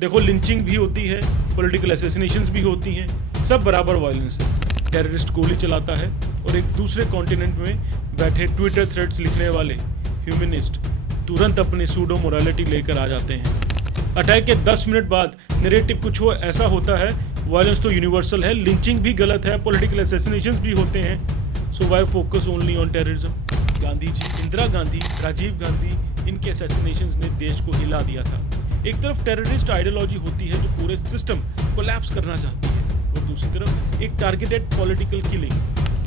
देखो, लिंचिंग भी होती है, पॉलिटिकल असैसिनेशंस भी होती हैं, सब बराबर वायलेंस है। टेररिस्ट गोली चलाता है और एक दूसरे कॉन्टिनेंट में बैठे ट्विटर थ्रेड्स लिखने वाले ह्यूमनिस्ट तुरंत अपने सूडो मोरालिटी लेकर आ जाते हैं। अटैक के 10 मिनट बाद नैरेटिव कुछ हो ऐसा होता है। वायलेंस तो यूनिवर्सल है, लिंचिंग भी गलत है, पॉलिटिकल असैसिनेशंस भी होते हैं। So why focus only on terrorism? Gandhi ji, Indira Gandhi, Rajiv Gandhi, इनके असैसिनेशंस ने देश को हिला दिया था। एक तरफ टेररिस्ट आइडियोलॉजी होती है जो पूरे सिस्टम कोलैप्स करना चाहती है, और दूसरी तरफ एक targeted political killing.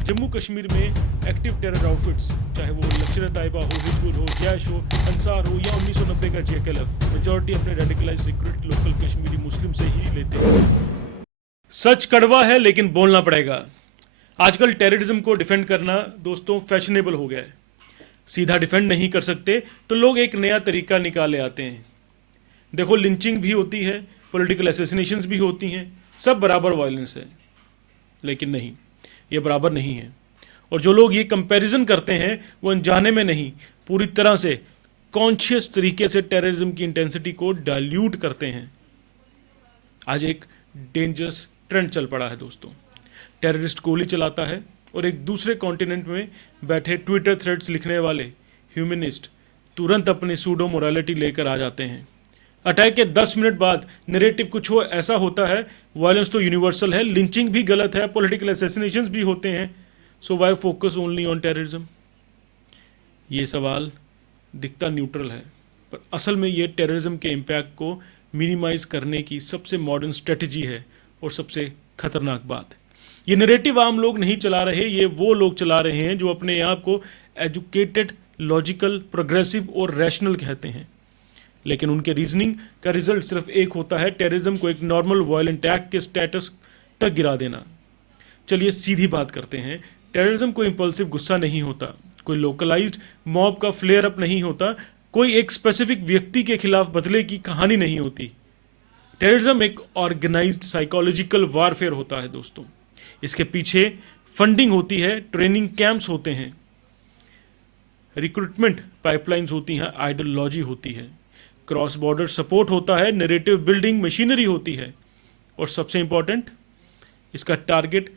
Jammu Kashmir में एक्टिव टेरर आउटफिट्स, चाहे वो लश्कर तैयबा हो, हिजबुल हो, जैश हो, अंसार हो या 1990 का JKLF, मेजॉरिटी अपने रेडिकलाइज रिक्रूट लोकल कश्मीरी मुस्लिम से ही लेते हैं। सच कड़वा है लेकिन बोलना पड़ेगा। आजकल टेररिज्म को डिफेंड करना दोस्तों फैशनेबल हो गया है। सीधा डिफेंड नहीं कर सकते तो लोग एक नया तरीका निकाल ले आते हैं। देखो, लिंचिंग भी होती है, पॉलिटिकल असैसिनेशंस भी होती हैं, सब बराबर वायलेंस है। लेकिन नहीं, ये बराबर नहीं है। और जो लोग ये कंपैरिजन करते हैं वो अनजाने में नहीं, पूरी तरह से कॉन्शियस तरीके से टेररिज्म की इंटेंसिटी को डाइल्यूट करते हैं। आज एक डेंजरस ट्रेंड चल पड़ा है दोस्तों। टेररिस्ट गोली चलाता है और एक दूसरे कॉन्टिनेंट में बैठे ट्विटर थ्रेड्स लिखने वाले ह्यूमनिस्ट तुरंत अपनी सूडो मोरालिटी लेकर आ जाते हैं। अटैक के 10 मिनट बाद नैरेटिव कुछ हो ऐसा होता है। वायलेंस तो यूनिवर्सल है, लिंचिंग भी गलत है, पॉलिटिकल असैसिनेशंस भी होते हैं। So why focus only on terrorism? ये सवाल दिखता न्यूट्रल है, पर असल में ये टेररिज्म के इम्पैक्ट को मिनिमाइज करने की सबसे मॉडर्न स्ट्रेटजी है और सबसे खतरनाक बात। ये नैरेटिव आम लोग नहीं चला रहे, ये वो लोग चला रहे हैं जो अपने आप को एजुकेटेड, लॉजिकल, प्रोग्रेसिव और रैशनल कहते हैं। लेकिन उनके रीजनिंग का रिजल्ट सिर्फ एक होता है, टेररिज्म को एक नॉर्मल वायलेंट एक्ट के स्टेटस तक गिरा देना। चलिए सीधी बात करते हैं। टेररिज्म कोई इंपल्सिव गुस्सा नहीं होता, कोई लोकलाइज्ड मॉब का फ्लेयर अप नहीं होता, कोई एक स्पेसिफिक व्यक्ति के खिलाफ बदले की कहानी नहीं होती। टेररिज्म एक ऑर्गेनाइज्ड साइकोलॉजिकल वारफेयर होता है दोस्तों। इसके पीछे फंडिंग होती है, ट्रेनिंग कैंप्स होते हैं, रिक्रूटमेंट पाइपलाइंस होती हैं, आइडियोलॉजी होती है, क्रॉस बॉर्डर सपोर्ट होता है, नैरेटिव बिल्डिंग मशीनरी होती है, और सबसे इंपॉर्टेंट, इसका टारगेट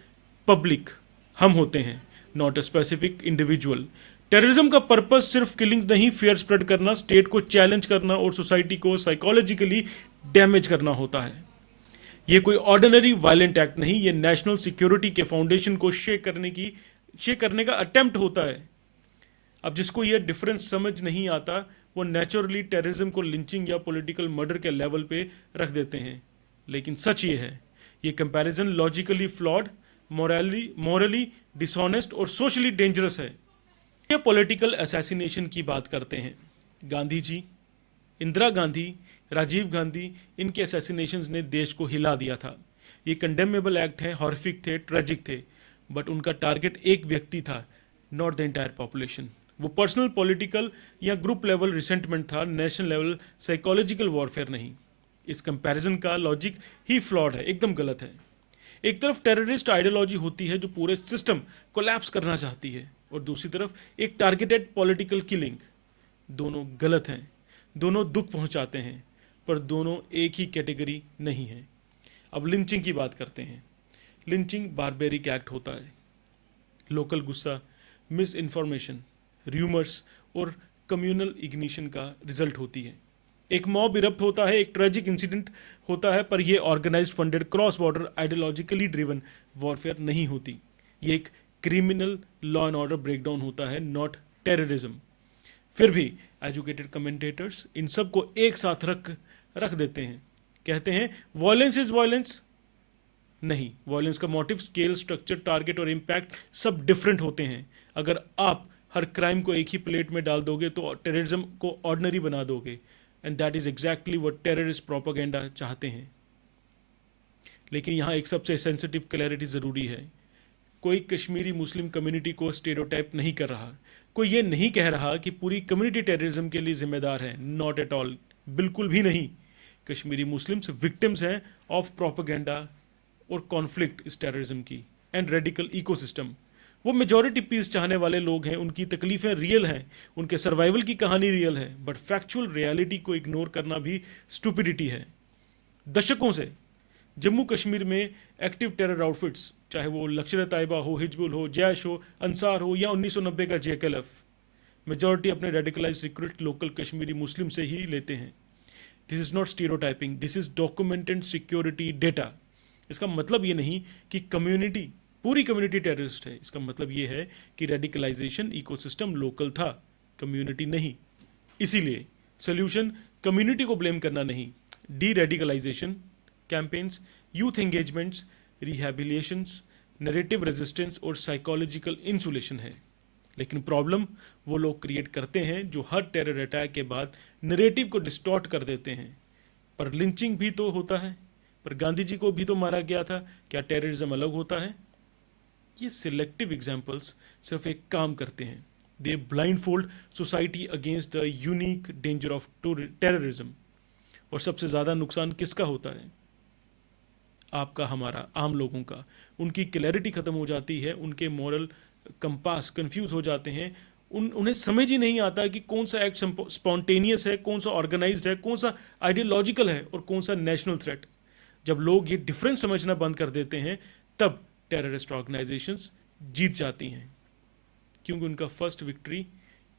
पब्लिक हम होते हैं, not a specific individual. Terrorism का पर्पस सिर्फ किलिंग्स नहीं, फेयर स्प्रेड करना, स्टेट को चैलेंज करना और सोसाइटी को साइकोलॉजिकली डैमेज करना होता है। ये कोई ऑर्डिनरी वायलेंट एक्ट नहीं, ये नेशनल सिक्योरिटी के फाउंडेशन को शेक करने का अटेम्प्ट होता है। अब जिसको ये डिफरेंस समझ नहीं आता वो नेचुरली टेररिज्म को लिंचिंग या पॉलिटिकल मर्डर के लेवल पे रख देते हैं। लेकिन सच ये है, ये comparison logically flawed, morally dishonest और सोशली डेंजरस है। ये पॉलिटिकल असैसिनेशन की बात करते हैं। गांधी जी, इंदिरा गांधी, राजीव गांधी, इनके असैसिनेशंस ने देश को हिला दिया था। ये कंडेमेबल एक्ट हैं, हॉरिफिक थे, ट्रेजिक थे, बट उनका टारगेट एक व्यक्ति था, नॉट द एंटायर पॉपुलेशन। वो पर्सनल, पॉलिटिकल या ग्रुप लेवल रिसेंटमेंट था, नेशनल लेवल साइकोलॉजिकल वॉरफेयर नहीं। इस कंपैरिजन का लॉजिक ही फ्लॉड है, एकदम गलत है। एक तरफ टेररिस्ट आइडियोलॉजी होती है जो पूरे सिस्टम कोलैप्स करना चाहती है, और दूसरी तरफ एक टारगेटेड पॉलिटिकल किलिंग। दोनों गलत हैं, दोनों दुख पहुंचाते हैं, पर दोनों एक ही कैटेगरी नहीं है। अब लिंचिंग की बात करते हैं। लिंचिंग बारबेरिक एक्ट होता है। लोकल गुस्सा, मिस इन्फॉर्मेशन, र्यूमर्स और कम्युनल इग्निशन का रिजल्ट होती है। एक मॉब इरप्ट होता है, एक ट्रेजिक इंसिडेंट होता है, पर यह organised, funded, cross border, ideologically driven warfare नहीं होती। ये एक criminal law and order breakdown होता है, नॉट टेररिज्म। फिर भी एजुकेटेड कमेंटेटर्स इन सब को एक साथ रख देते हैं, कहते हैं वायलेंस इज वायलेंस। नहीं, वायलेंस का मोटिव, स्केल, स्ट्रक्चर, टारगेट और इम्पैक्ट सब डिफरेंट होते हैं। अगर आप हर क्राइम को एक ही प्लेट में डाल दोगे तो टेररिज्म को ऑर्डिनरी बना दोगे, and that is exactly what terrorist propaganda चाहते हैं। लेकिन यहाँ एक सबसे सेंसिटिव क्लैरिटी ज़रूरी है। कोई कश्मीरी मुस्लिम कम्युनिटी को स्टेरियोटाइप नहीं कर रहा, कोई ये नहीं कह रहा कि पूरी कम्युनिटी टेररिज्म के लिए जिम्मेदार है, नॉट एट ऑल, बिल्कुल भी नहीं। कश्मीरी मुस्लिम्स विक्टिम्स हैं ऑफ प्रोपेगेंडा और कॉन्फ्लिक्ट इस टेररिज्म की एंड रेडिकल इकोसिस्टम। वो मेजॉरिटी पीस चाहने वाले लोग हैं, उनकी तकलीफें रियल हैं, उनके सर्वाइवल की कहानी रियल है, बट फैक्चुअल रियलिटी को इग्नोर करना भी स्टुपिडिटी है। दशकों से जम्मू कश्मीर में एक्टिव टेरर आउटफिट्स, चाहे वो लश्कर तैयबा हो, हिजबुल हो, जैश हो, अंसार हो या 1990 का JKLF, मेजॉरिटी अपने रेडिकलाइज रिक्रूट लोकल कश्मीरी मुस्लिम से ही लेते हैं। This is not stereotyping, this is documented security data. इसका मतलब ये नहीं कि कम्युनिटी, पूरी कम्युनिटी टेररिस्ट है। इसका मतलब ये है कि रेडिकलाइजेशन इकोसिस्टम लोकल था, कम्युनिटी नहीं। इसीलिए सोल्यूशन कम्युनिटी को ब्लेम करना नहीं, deradicalisation campaigns, youth engagements, rehabilitations, narrative resistance और साइकोलॉजिकल इंसुलेशन है। लेकिन प्रॉब्लम वो लोग क्रिएट करते हैं जो हर टेरर अटैक के बाद नैरेटिव को डिस्टॉर्ट कर देते हैं। पर लिंचिंग भी तो होता है, पर गांधी जी को भी तो मारा गया था, क्या टेररिज्म अलग होता है? ये सिलेक्टिव एग्जाम्पल्स सिर्फ एक काम करते हैं, they blindfold society against the unique danger of terrorism. और सबसे ज़्यादा नुकसान किसका होता है? आपका, हमारा, आम लोगों का। उनकी क्लैरिटी ख़त्म हो जाती है, उनके मॉरल कंपास कंफ्यूज हो जाते हैं, उन्हें समझ ही नहीं आता कि कौन सा एक्ट स्पॉन्टेनियस है, कौन सा ऑर्गेनाइज्ड है, कौन सा आइडियोलॉजिकल है और कौन सा नेशनल थ्रेट। जब लोग ये डिफरेंस समझना बंद कर देते हैं तब टेररिस्ट ऑर्गेनाइजेशंस जीत जाती हैं, क्योंकि उनका फर्स्ट विक्ट्री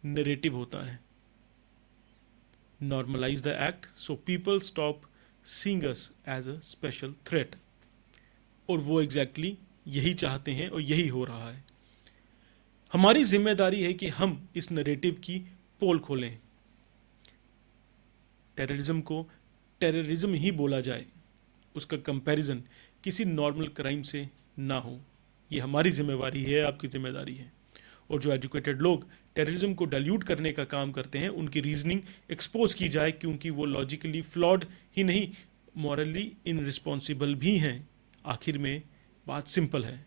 नैरेटिव होता है। Normalise the act so people stop seeing us as a special threat. और वो एग्जैक्टली यही चाहते हैं और यही हो रहा है। हमारी जिम्मेदारी है कि हम इस नैरेटिव की पोल खोलें, टेररिज्म को टेररिज्म ही बोला जाए, उसका कंपैरिजन किसी नॉर्मल क्राइम से ना हो। ये हमारी जिम्मेवारी है, आपकी जिम्मेदारी है। और जो एजुकेटेड लोग टेररिज्म को डाइल्यूट करने का काम करते हैं, उनकी रीजनिंग एक्सपोज की जाए, क्योंकि वो लॉजिकली फ्लॉड ही नहीं, मॉरली इनरिस्पॉन्सिबल भी हैं। आखिर में बात सिंपल है,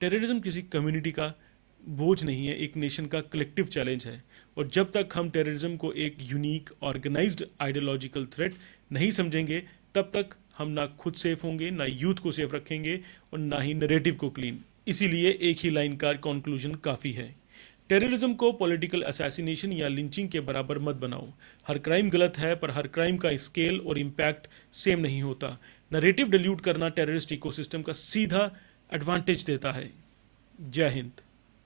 टेररिज्म किसी कम्युनिटी का बोझ नहीं है, एक नेशन का कलेक्टिव चैलेंज है। और जब तक हम टेररिज्म को एक यूनिक ऑर्गेनाइज्ड आइडियोलॉजिकल थ्रेट नहीं समझेंगे, तब तक हम ना खुद सेफ होंगे, ना यूथ को सेफ रखेंगे और ना ही नैरेटिव को क्लीन। इसीलिए एक ही लाइन का कंक्लूजन काफ़ी है, टेररिज्म को पॉलिटिकल असैसिनेशन या लिंचिंग के बराबर मत बनाओ। हर क्राइम गलत है, पर हर क्राइम का स्केल और इम्पैक्ट सेम नहीं होता। नैरेटिव डिल्यूट करना टेररिस्ट इकोसिस्टम का सीधा एडवांटेज देता है। जय हिंद।